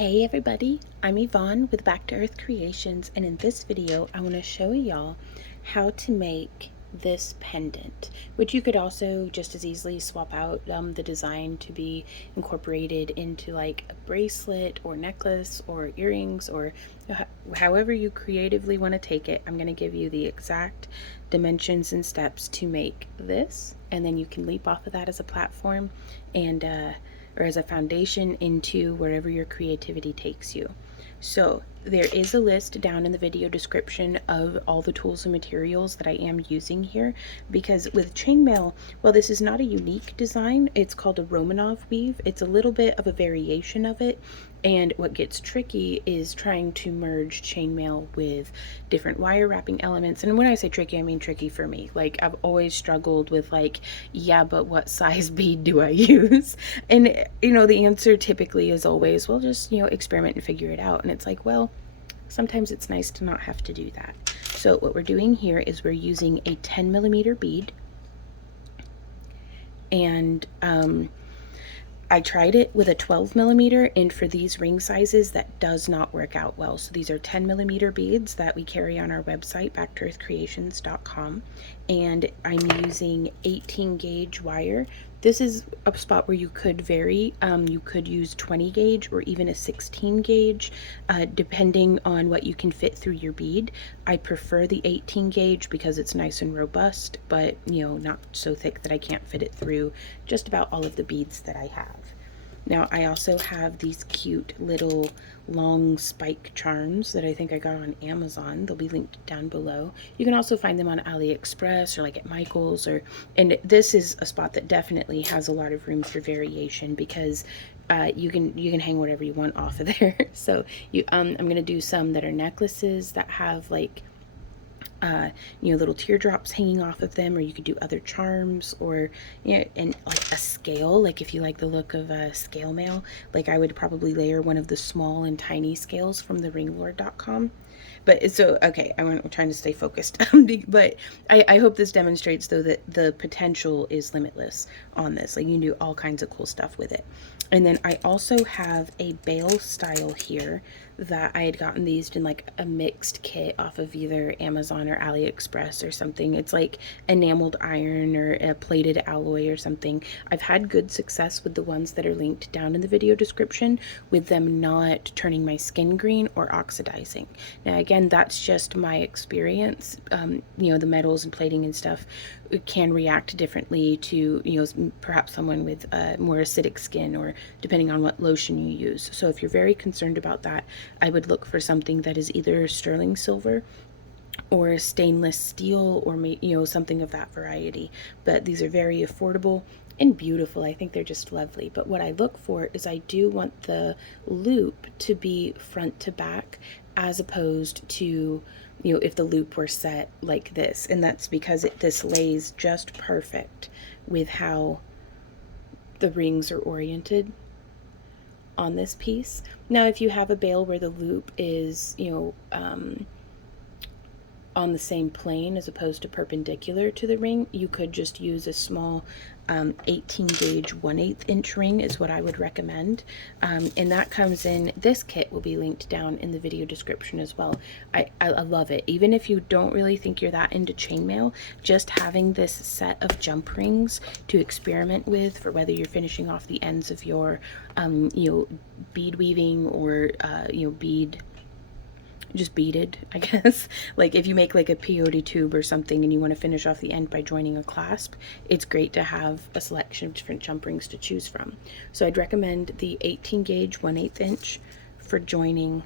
Hey everybody, I'm Yvonne with Back to Earth Creations, and in this video I want to show y'all how to make this pendant, which you could also just as easily swap out the design to be incorporated into like a bracelet or necklace or earrings or however you creatively want to take it. I'm going to give you the exact dimensions and steps to make this, and then you can leap off of that as a platform and or as a foundation into wherever your creativity takes you. So there is a list down in the video description of all the tools and materials that I am using here, because with chainmail, well, this is not a unique design. It's called a Romanov weave. It's a little bit of a variation of it, and what gets tricky is trying to merge chainmail with different wire wrapping elements. And when I say tricky, I mean tricky for me. Like, I've always struggled with like, yeah, but what size bead do I use? And the answer typically is always, well, just experiment and figure it out. And it's like, well, sometimes it's nice to not have to do that. So what we're doing here is we're using a 10mm bead, and I tried it with a 12mm, and for these ring sizes that does not work out well. So these are 10mm beads that we carry on our website, backtoearthcreations.com, and I'm using 18 gauge wire. This is a spot where you could vary. You could use 20 gauge or even a 16 gauge, depending on what you can fit through your bead. I prefer the 18 gauge because it's nice and robust, but not so thick that I can't fit it through just about all of the beads that I have. Now I also have these cute little long spike charms that I think I got on Amazon. They'll be linked down below. You can also find them on AliExpress or like at Michael's, and this is a spot that definitely has a lot of room for variation, because you can hang whatever you want off of there. So I'm gonna do some that are necklaces that have like little teardrops hanging off of them, or you could do other charms, or and like a scale. Like if you like the look of a scale mail, like I would probably layer one of the small and tiny scales from the ringlord.com. But so, okay, I'm trying to stay focused. But I hope this demonstrates, though, that the potential is limitless on this. Like, you can do all kinds of cool stuff with it. And then I also have a bail style here that I had gotten these in like a mixed kit off of either Amazon or AliExpress or something. It's like enameled iron or a plated alloy or something. I've had good success with the ones that are linked down in the video description, with them not turning my skin green or oxidizing. Now again, that's just my experience. The metals and plating and stuff can react differently to perhaps someone with more acidic skin, or depending on what lotion you use. So if you're very concerned about that, I would look for something that is either sterling silver or stainless steel, or something of that variety. But these are very affordable and beautiful. I think they're just lovely. But what I look for is, I do want the loop to be front to back, as opposed to if the loop were set like this. And that's because this lays just perfect with how the rings are oriented on this piece. Now if you have a bail where the loop is on the same plane as opposed to perpendicular to the ring, you could just use a small 18 gauge 1/8 inch ring is what I would recommend. And that comes in, this kit will be linked down in the video description as well. I love it. Even if you don't really think you're that into chainmail, just having this set of jump rings to experiment with, for whether you're finishing off the ends of your bead weaving, or just beaded, I guess. Like if you make like a peyote tube or something and you want to finish off the end by joining a clasp, it's great to have a selection of different jump rings to choose from. So I'd recommend the 18 gauge 1/8 inch for joining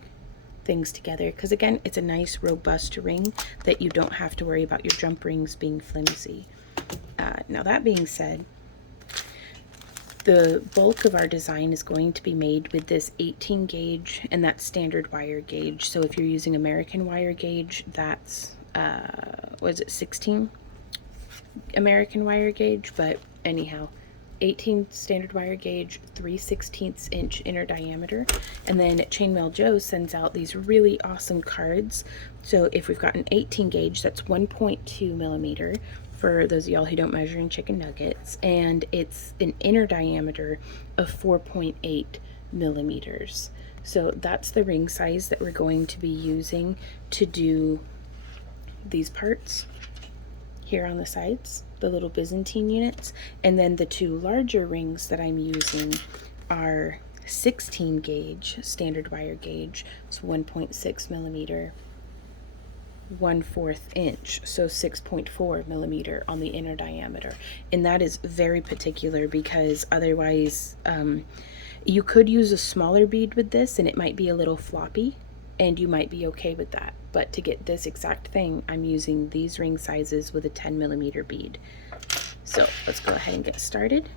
things together, because again, it's a nice robust ring that you don't have to worry about your jump rings being flimsy. Now that being said, the bulk of our design is going to be made with this 18 gauge, and that's standard wire gauge. So if you're using American wire gauge, that's was it 16 American wire gauge? But anyhow, 18 standard wire gauge, 3/16 inch inner diameter. And then Chainmail Joe sends out these really awesome cards. So if we've got an 18 gauge, that's 1.2 millimeter, for those of y'all who don't measure in chicken nuggets, and it's an inner diameter of 4.8 millimeters. So that's the ring size that we're going to be using to do these parts here on the sides, the little Byzantine units. And then the two larger rings that I'm using are 16 gauge standard wire gauge, so 1.6 millimeter, 1/4 inch, so 6.4 millimeter on the inner diameter. And that is very particular because otherwise you could use a smaller bead with this and it might be a little floppy, and you might be okay with that. But to get this exact thing, I'm using these ring sizes with a 10 millimeter bead. So let's go ahead and get started.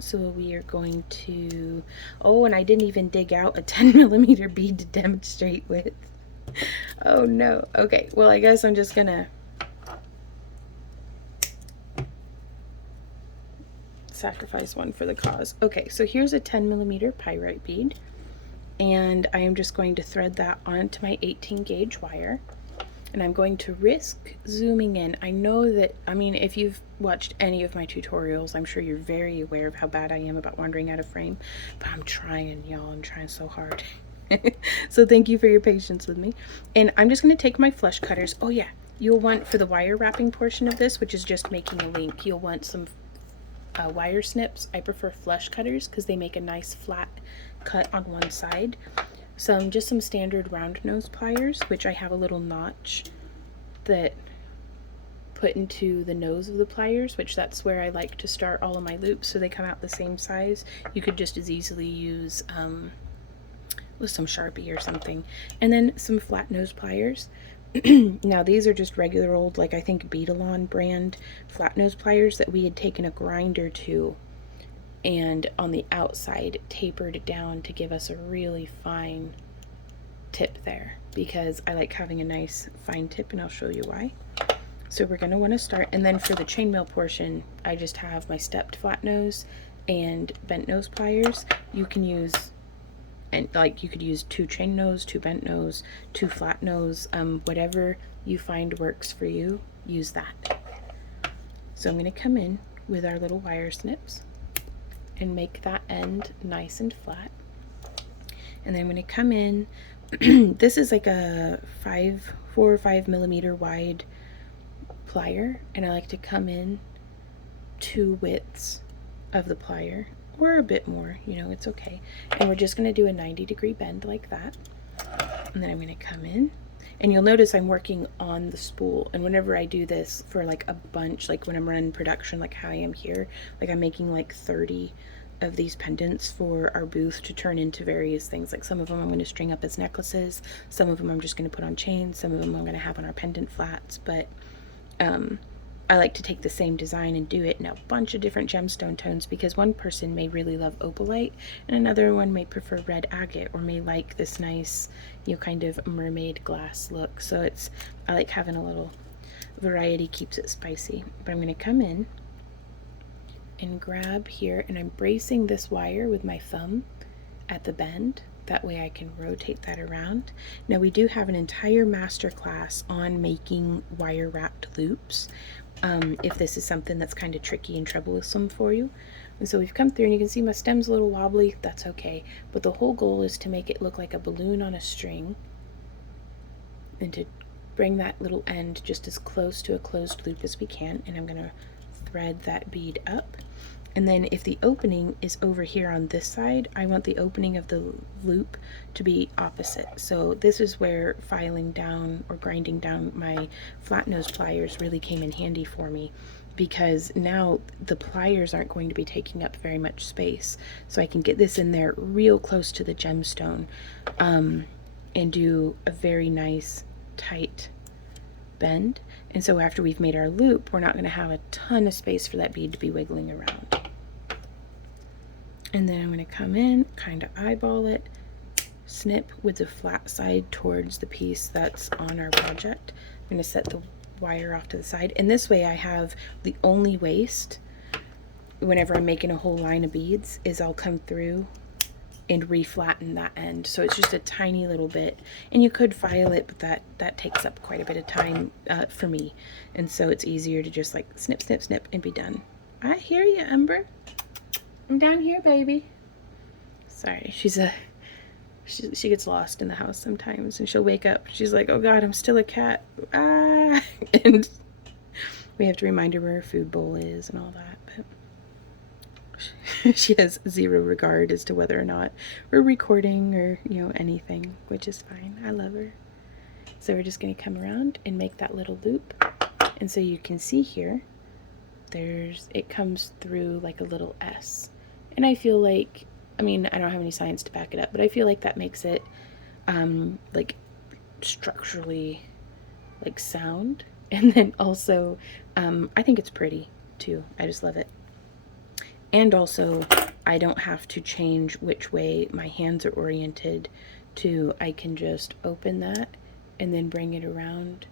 So we are going to, oh, and I didn't even dig out a 10 millimeter bead to demonstrate with. Oh no. Okay, well, I guess I'm just gonna sacrifice one for the cause. Okay, so here's a 10 millimeter pyrite bead, and I am just going to thread that onto my 18 gauge wire. And I'm going to risk zooming in. I know that, I mean, if you've watched any of my tutorials, I'm sure you're very aware of how bad I am about wandering out of frame, but I'm trying, y'all. I'm trying so hard. So thank you for your patience with me. And I'm just going to take my flush cutters. Oh yeah, you'll want, for the wire wrapping portion of this, which is just making a link, you'll want some wire snips. I prefer flush cutters because they make a nice flat cut on one side. Just some standard round nose pliers, which I have a little notch that put into the nose of the pliers, which that's where I like to start all of my loops so they come out the same size. You could just as easily use with some Sharpie or something. And then some flat nose pliers. Now these are just regular old, like I think Beadalon brand flat nose pliers that we had taken a grinder to, and on the outside tapered down to give us a really fine tip there, because I like having a nice fine tip, and I'll show you why. So we're going to want to start, and then for the chainmail portion, I just have my stepped flat nose and bent nose pliers. You can use, and like you could use 2 chain nose, 2 bent nose, 2 flat nose, whatever you find works for you, use that. So I'm going to come in with our little wire snips and make that end nice and flat. And then I'm going to come in, this is like a 4 or 5 millimeter wide plier, and I like to come in 2 widths of the plier, or a bit more, you know, it's okay. And we're just going to do a 90-degree bend like that. And then I'm going to come in, and you'll notice I'm working on the spool. And whenever I do this for like a bunch, like when I'm running production, like how I am here, like I'm making like 30 of these pendants for our booth to turn into various things. Like some of them I'm going to string up as necklaces, some of them I'm just going to put on chains, some of them I'm going to have on our pendant flats. But I like to take the same design and do it in a bunch of different gemstone tones, because one person may really love opalite and another one may prefer red agate, or may like this nice, you know, kind of mermaid glass look. So I like having a little variety, keeps it spicy. But I'm going to come in and grab here, and I'm bracing this wire with my thumb at the bend. That way I can rotate that around. Now we do have an entire master class on making wire wrapped loops, if this is something that's kind of tricky and troublesome for you. And so we've come through, and you can see my stem's a little wobbly. That's okay, but the whole goal is to make it look like a balloon on a string, and to bring that little end just as close to a closed loop as we can. And I'm going to thread that bead up. And then if the opening is over here on this side, I want the opening of the loop to be opposite. So this is where filing down or grinding down my flat nose pliers really came in handy for me, because now the pliers aren't going to be taking up very much space. So I can get this in there real close to the gemstone, and do a very nice tight bend. And so after we've made our loop, we're not going to have a ton of space for that bead to be wiggling around. And then I'm going to come in, kind of eyeball it, snip with the flat side towards the piece that's on our project. I'm going to set the wire off to the side, and this way I have the only waste whenever I'm making a whole line of beads is I'll come through and reflatten that end. So it's just a tiny little bit, and you could file it, but that takes up quite a bit of time for me, and so it's easier to just like snip, snip, snip and be done. I hear you, Ember. I'm down here, baby. Sorry, she's a She gets lost in the house sometimes, and she'll wake up. She's like, "Oh God, I'm still a cat." Ah, and we have to remind her where her food bowl is and all that. But she has zero regard as to whether or not we're recording or anything, which is fine. I love her. So we're just going to come around and make that little loop, and so you can see here, it comes through like a little S, and I feel like, I mean, I don't have any science to back it up, but I feel like that makes it like structurally like sound. And then also I think it's pretty too. I just love it. And also I don't have to change which way my hands are oriented to. I can just open that and then bring it around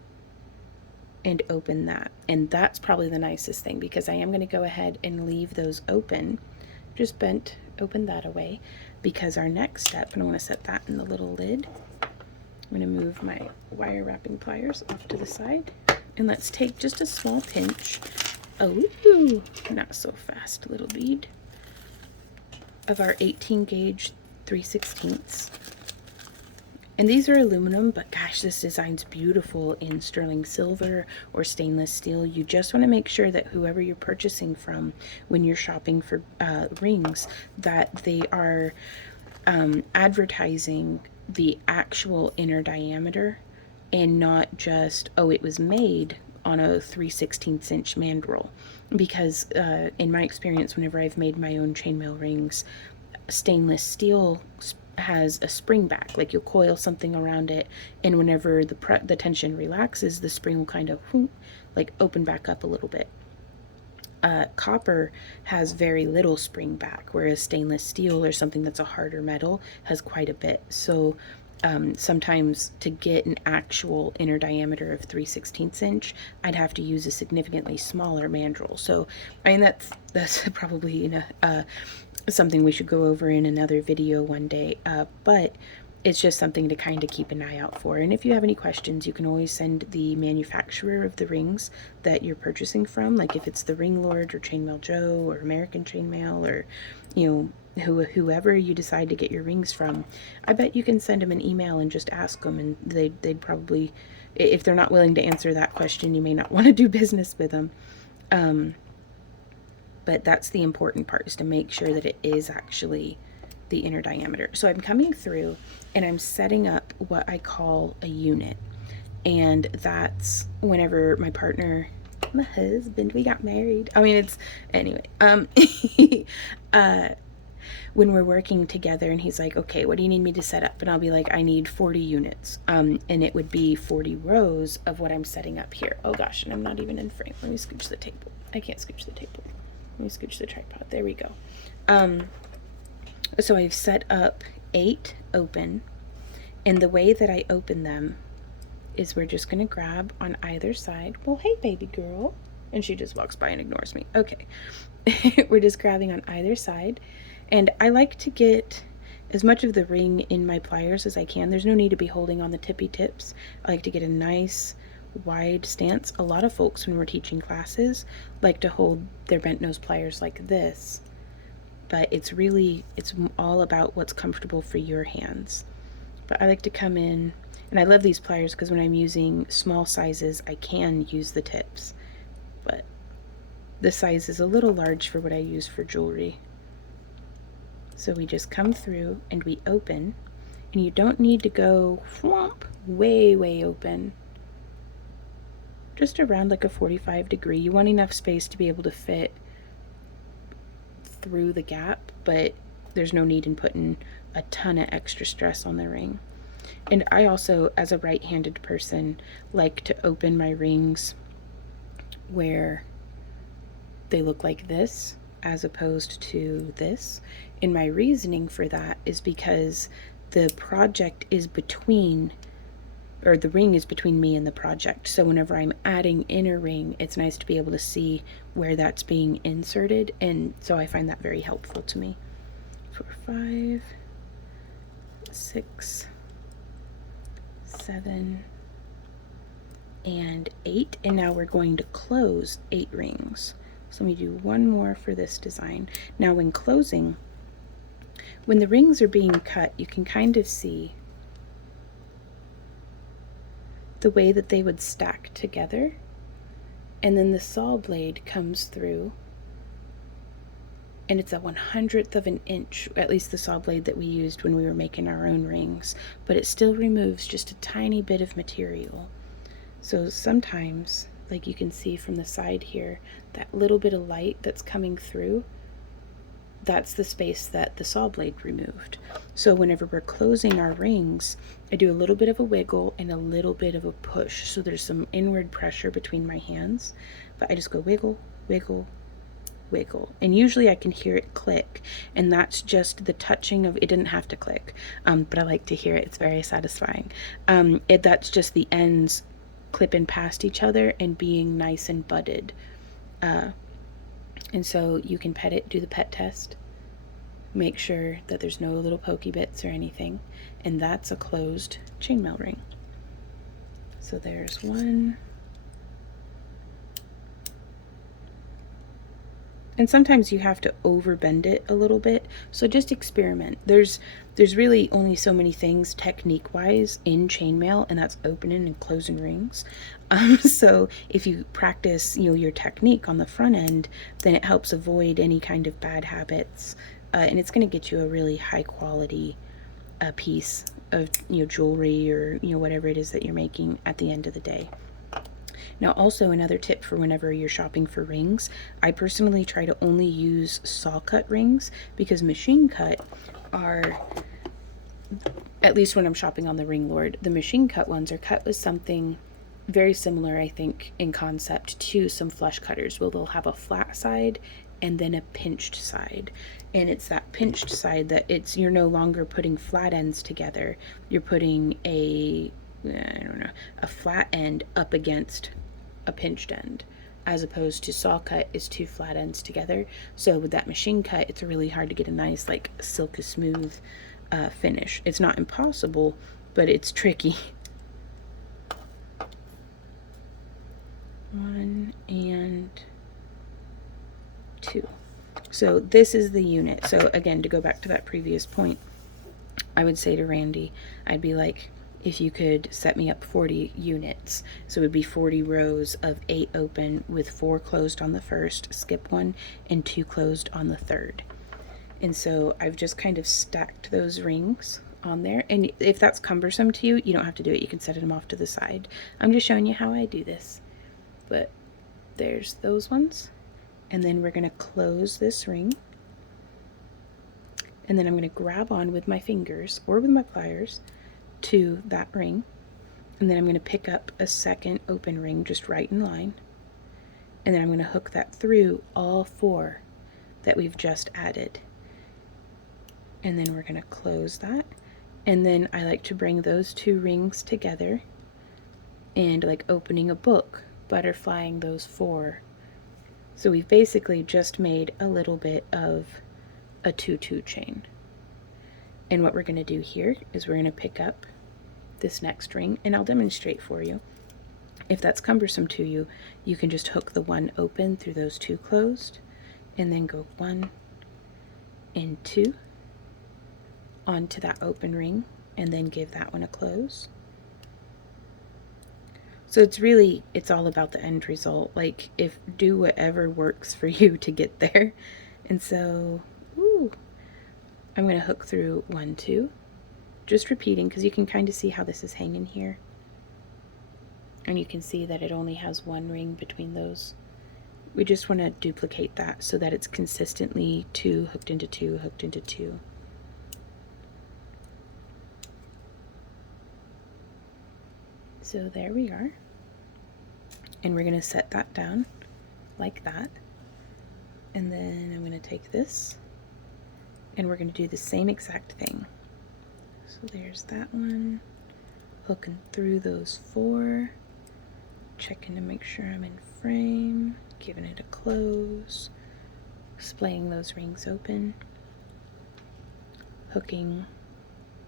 and open that. And that's probably the nicest thing, because I am going to go ahead and leave those open, just open that away, because our next step, and I want to set that in the little lid. I'm going to move my wire wrapping pliers off to the side, and let's take just a small pinch, oh, not so fast, little bead, of our 18 gauge 3/16. And these are aluminum, but gosh, this design's beautiful in sterling silver or stainless steel. You just want to make sure that whoever you're purchasing from, when you're shopping for rings, that they are advertising the actual inner diameter, and not just, oh, it was made on a 3/16 inch mandrel. Because in my experience, whenever I've made my own chainmail rings, stainless steel has a spring back, like you'll coil something around it, and whenever the tension relaxes, the spring will kind of like open back up a little bit. Copper has very little spring back, whereas stainless steel or something that's a harder metal has quite a bit. So sometimes to get an actual inner diameter of 3/16 inch, I'd have to use a significantly smaller mandrel. So I mean, that's probably something we should go over in another video one day, but it's just something to kind of keep an eye out for. And if you have any questions, you can always send the manufacturer of the rings that you're purchasing from, like if it's the Ring Lord or Chainmail Joe or American Chainmail, or whoever you decide to get your rings from. I bet you can send them an email and just ask them, and they'd probably, if they're not willing to answer that question, you may not want to do business with them. But that's the important part, is to make sure that it is actually the inner diameter. So I'm coming through and I'm setting up what I call a unit. And that's whenever my partner, my husband, we got married. I mean, it's, anyway, when we're working together and he's like, okay, what do you need me to set up? And I'll be like, I need 40 units. And it would be 40 rows of what I'm setting up here. Oh gosh, and I'm not even in frame. Let me scooch the table. I can't scooch the table. Let me scooch the tripod. There we go. So I've set up 8 open, and the way that I open them is we're just going to grab on either side. Well, hey, baby girl. And she just walks by and ignores me. Okay. We're just grabbing on either side, and I like to get as much of the ring in my pliers as I can. There's no need to be holding on the tippy tips. I like to get a nice wide stance. A lot of folks, when we're teaching classes, like to hold their bent nose pliers like this, but it's all about what's comfortable for your hands. But I like to come in, and I love these pliers because when I'm using small sizes, I can use the tips, but this size is a little large for what I use for jewelry. So we just come through and we open, and you don't need to go whomp, way open. Just around like a 45 degree. You want enough space to be able to fit through the gap, but there's no need in putting a ton of extra stress on the ring. And I also, as a right-handed person, like to open my rings where they look like this as opposed to this. And my reasoning for that is because the project is between, or the ring is between me and the project. So whenever I'm adding in a ring, it's nice to be able to see where that's being inserted, and so I find that very helpful to me. 4, 5, 6, 7, and 8, and now we're going to close 8 rings. So let me do one more for this design. Now when closing, when the rings are being cut, you can kind of see the way that they would stack together, and then the saw blade comes through, and it's a 1/100th of an inch, at least the saw blade that we used when we were making our own rings, but it still removes just a tiny bit of material. So sometimes, like you can see from the side here, that little bit of light that's coming through, that's the space that the saw blade removed. So whenever we're closing our rings, I do a little bit of a wiggle and a little bit of a push. So there's some inward pressure between my hands, but I just go wiggle, wiggle, wiggle. And usually I can hear it click, and that's just the touching of, it didn't have to click, but I like to hear it. It's very satisfying. That's just the ends clipping past each other and being nice and budded. And so you can pet it, do the pet test, make sure that there's no little pokey bits or anything, and that's a closed chainmail ring. So there's one. And sometimes you have to overbend it a little bit, so just experiment. There's really only so many things technique-wise in chainmail, and that's opening and closing rings. So if you practice, your technique on the front end, then it helps avoid any kind of bad habits, and it's going to get you a really high-quality piece of jewelry or whatever it is that you're making at the end of the day. Now, also another tip for whenever you're shopping for rings, I personally try to only use saw cut rings, because machine cut are, at least when I'm shopping on the Ring Lord, the machine cut ones are cut with something very similar, I think, in concept to some flush cutters, where they'll have a flat side and then a pinched side. And it's that pinched side that you're no longer putting flat ends together. You're putting a flat end up against a pinched end, as opposed to saw cut is two flat ends together. So with that machine cut, it's really hard to get a nice, like, silky smooth finish. It's not impossible, but it's tricky. 1 and 2. So this is the unit. So again, to go back to that previous point, I would say to Randy, I'd be like, if you could set me up 40 units, so it would be 40 rows of 8 open with 4 closed on the first, skip 1, and 2 closed on the third. And so I've just kind of stacked those rings on there, and if that's cumbersome to you, you don't have to do it. You can set them off to the side. I'm just showing you how I do this. But there's those ones, and then we're going to close this ring, and then I'm going to grab on with my fingers or with my pliers to that ring, and then I'm going to pick up a second open ring just right in line, and then I'm going to hook that through all 4 that we've just added, and then we're going to close that. And then I like to bring those 2 rings together and, like opening a book, butterflying those 4. So we've basically just made a little bit of a 2-2 chain. And what we're going to do here is we're going to pick up this next ring, and I'll demonstrate for you. If that's cumbersome to you, you can just hook the 1 open through those 2 closed, and then go 1 and 2 onto that open ring, and then give that one a close. So it's all about the end result. Like, do whatever works for you to get there. And so, I'm going to hook through 1, 2, just repeating, because you can kind of see how this is hanging here. And you can see that it only has 1 ring between those. We just want to duplicate that so that it's consistently 2 hooked into 2, hooked into 2. So there we are. And we're going to set that down like that. And then I'm going to take this, and we're going to do the same exact thing. So there's that one, hooking through those 4, checking to make sure I'm in frame, giving it a close, splaying those rings open, hooking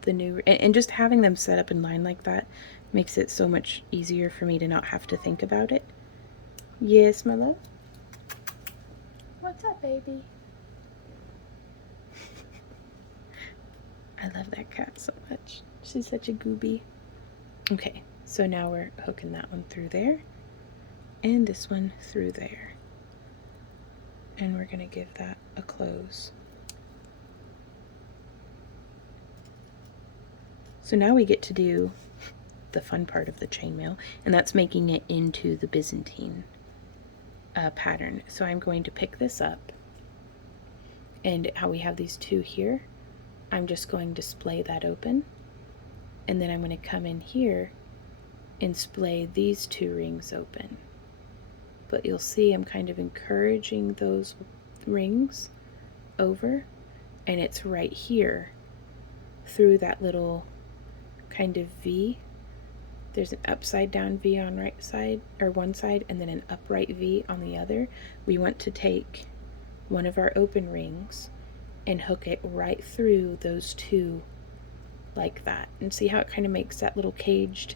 the new, and just having them set up in line like that makes it so much easier for me to not have to think about it. Yes, my love? What's up, baby? I love that cat so much. She's such a gooby. Okay, so now we're hooking that one through there and this one through there. And we're gonna give that a close. So now we get to do the fun part of the chainmail, and that's making it into the Byzantine pattern. So I'm going to pick this up, and how we have these two here, I'm just going to splay that open, and then I'm going to come in here and splay these two rings open. But you'll see I'm kind of encouraging those rings over, and it's right here through that little kind of V. There's an upside down V on right side, or one side, and then an upright V on the other. We want to take one of our open rings and hook it right through those two like that. And see how it kind of makes that little caged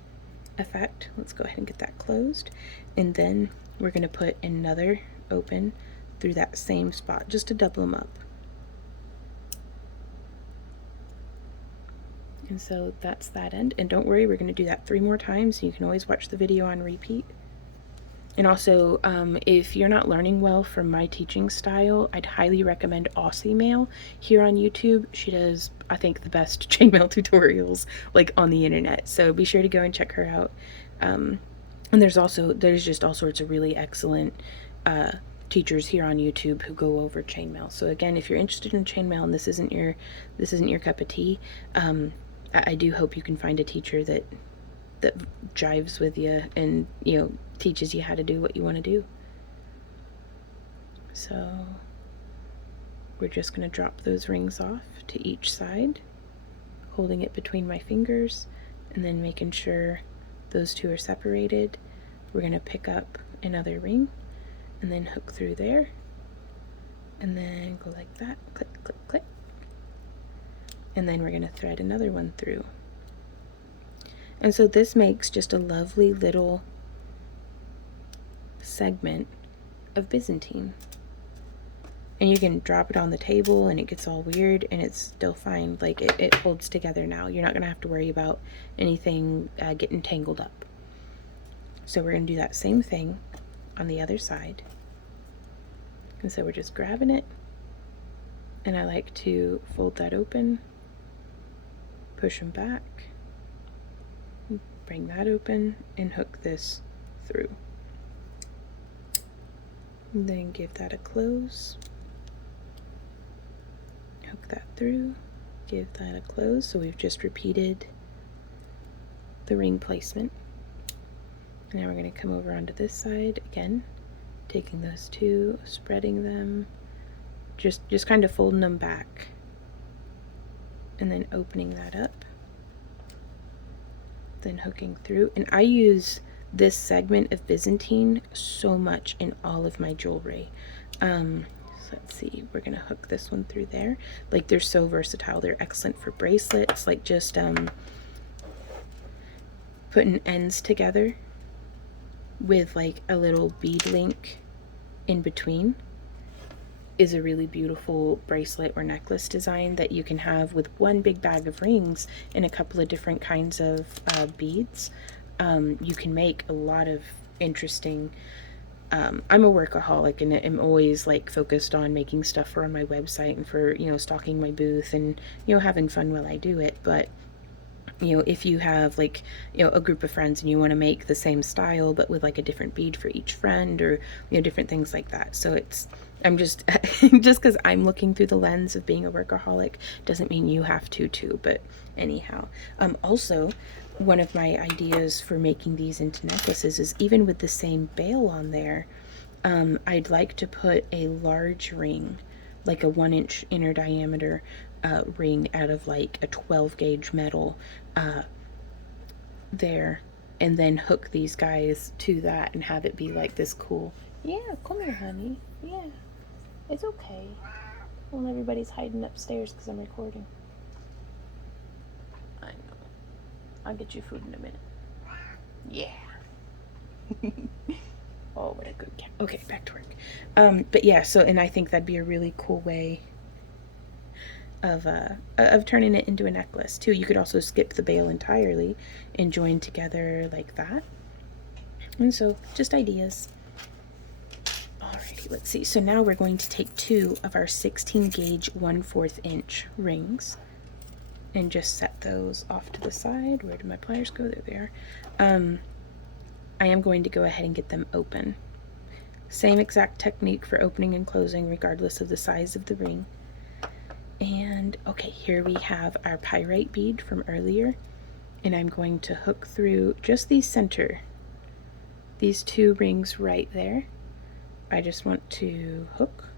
effect? Let's go ahead and get that closed. And then we're going to put another open through that same spot, just to double them up. And so that's that end. And don't worry, we're going to do that 3 more times. You can always watch the video on repeat. And also, if you're not learning well from my teaching style, I'd highly recommend Aussie Mail here on YouTube. She does, I think, the best chainmail tutorials like on the internet. So be sure to go and check her out. And there's just all sorts of really excellent teachers here on YouTube who go over chainmail. So again, if you're interested in chainmail and this isn't your cup of tea, I do hope you can find a teacher that jives with you and, you know, teaches you how to do what you want to do. So we're just going to drop those rings off to each side, holding it between my fingers, and then making sure those two are separated. We're going to pick up another ring and then hook through there, and then go like that, click, click, click. And then we're going to thread another one through. And so this makes just a lovely little segment of Byzantine. And you can drop it on the table and it gets all weird and it's still fine. Like it holds together now. You're not going to have to worry about anything getting tangled up. So we're going to do that same thing on the other side. And so we're just grabbing it. And I like to fold that open, push them back, bring that open, and hook this through. And then give that a close, hook that through, give that a close. So we've just repeated the ring placement. And now we're going to come over onto this side again, taking those two, spreading them, just kind of folding them back, and then opening that up, then hooking through. And I use this segment of Byzantine so much in all of my jewelry. So let's see, we're gonna hook this one through there. Like, they're so versatile. They're excellent for bracelets, like just putting ends together with like a little bead link in between is a really beautiful bracelet or necklace design that you can have with one big bag of rings and a couple of different kinds of beads. You can make a lot of interesting, I'm a workaholic and I'm always like focused on making stuff for on my website and for, you know, stocking my booth and, you know, having fun while I do it. But, you know, if you have like, you know, a group of friends and you want to make the same style but with like a different bead for each friend, or, you know, different things like that. So I'm just because I'm looking through the lens of being a workaholic doesn't mean you have to too. But anyhow, also one of my ideas for making these into necklaces is, even with the same bail on there, I'd like to put a large ring, like a 1-inch inner diameter ring out of like a 12 gauge metal there, and then hook these guys to that and have it be like this cool, yeah, come here honey, yeah, it's okay. Well, everybody's hiding upstairs because I'm recording. I know. I'll get you food in a minute. Yeah. Oh, what a good cat. Okay, back to work. But yeah, so, and I think that'd be a really cool way of turning it into a necklace too. You could also skip the bail entirely and join together like that. And so just ideas. Alrighty, let's see. So now we're going to take 2 of our 16 gauge 1/4 inch rings and just set those off to the side. Where did my pliers go? There they are. I am going to go ahead and get them open. Same exact technique for opening and closing regardless of the size of the ring. And okay, here we have our pyrite bead from earlier, and I'm going to hook through just these 2 rings right there. I just want to hook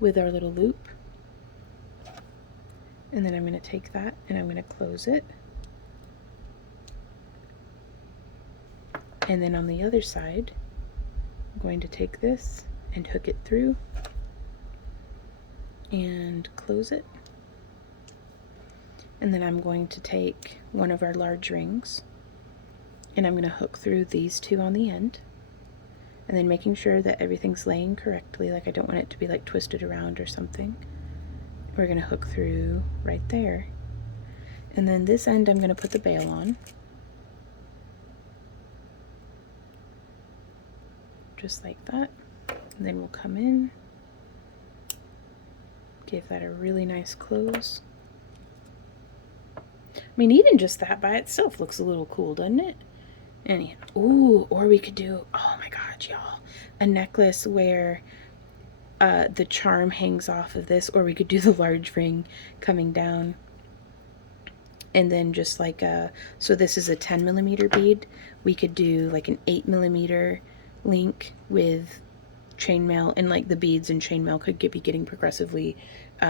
with our little loop, and then I'm going to take that and I'm going to close it, and then on the other side I'm going to take this and hook it through and close it, and then I'm going to take one of our large rings and I'm going to hook through these 2 on the end, and then making sure that everything's laying correctly, like I don't want it to be like twisted around or something. We're going to hook through right there, and then this end I'm going to put the bail on, just like that, and then we'll come in, give that a really nice close. I mean, even just that by itself looks a little cool, doesn't it? Anyhow, ooh, or we could do, oh my god, y'all, a necklace where the charm hangs off of this, or we could do the large ring coming down, and then just like so this is a 10mm bead, we could do like an 8mm link with chainmail, and like the beads and chainmail could be getting progressively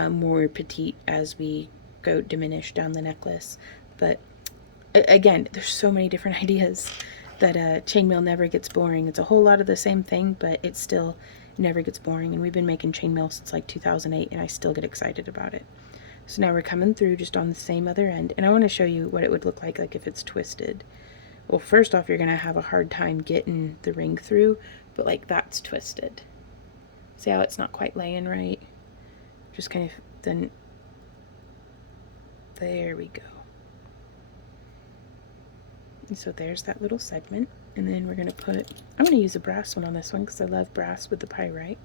more petite as we go diminish down the necklace. But again, there's so many different ideas that chainmail never gets boring. It's a whole lot of the same thing, but it still never gets boring, and we've been making chainmail since like 2008 and I still get excited about it. So now we're coming through just on the same other end, and I want to show you what it would look like if it's twisted. Well, first off, you're going to have a hard time getting the ring through, but like that's twisted. See how it's not quite laying right? Just kind of, then, there we go. And so there's that little segment, and then we're going to put, I'm going to use a brass one on this one because I love brass with the pyrite.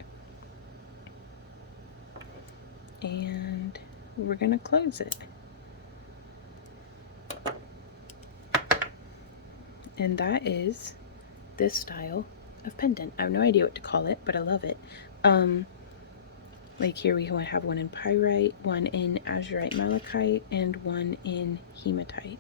And we're going to close it. And that is this style of pendant. I have no idea what to call it, but I love it. Like here we have one in pyrite, one in azurite malachite, and one in hematite.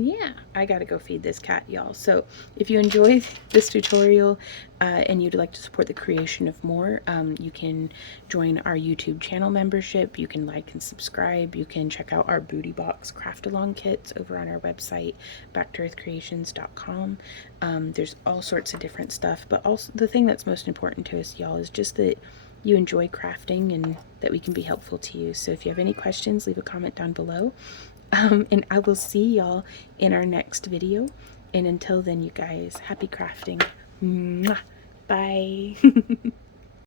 Yeah, I gotta go feed this cat, y'all. So if you enjoyed this tutorial and you'd like to support the creation of more, you can join our YouTube channel membership. You can like and subscribe. You can check out our booty box craft along kits over on our website, backtoearthcreations.com. There's all sorts of different stuff, but also the thing that's most important to us, y'all, is just that you enjoy crafting and that we can be helpful to you. So if you have any questions, leave a comment down below. And I will see y'all in our next video. And until then, you guys, happy crafting. Mwah. Bye.